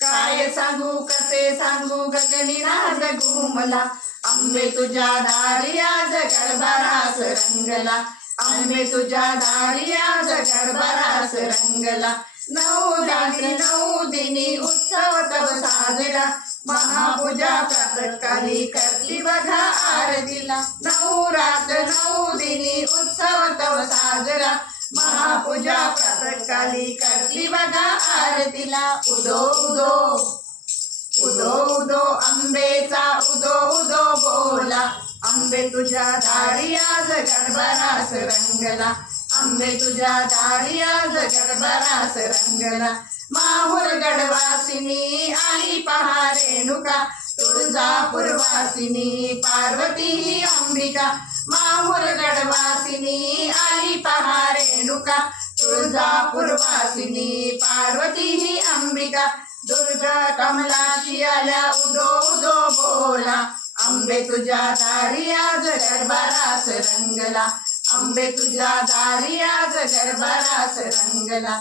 काय सांगू कसे सांगू गगनी नाद घुमला, आंबे तुझ्या दारी आज गडबरास रंगला, आंबे तुझ्या दारी आज गडबरास रंगला. नऊ दिनी उत्सव तव साजरा, महापूजा प्रातःकाली करती बघा आरतीला. नऊ दिनी उत्सव तव साजरा, महापूजा प्रातःकाली करती बघा आरतीला. उदो उदो उदो उदो आंबेचा उदो उदो बोला, आंबे तुझ्या दारी आज गडबरास रंगला, आंबे तुझ्या दारी आज गडबरास रंगला. माहुर गडवासिनी आई पहा रेणुका, तुळजापूरवासिनी पार्वती अंबिका. माहुर गडवासिनी आई पहा रेणुका, तुळजापूरवासिनी पार्वती अंबिका. दुर्गा कमलाची आल्या उदो उदो बोला, आंबे तुझ्या दारी आज गडबरास रंगला, आंबे तुझ्या दारी आज गडबरास रंगला.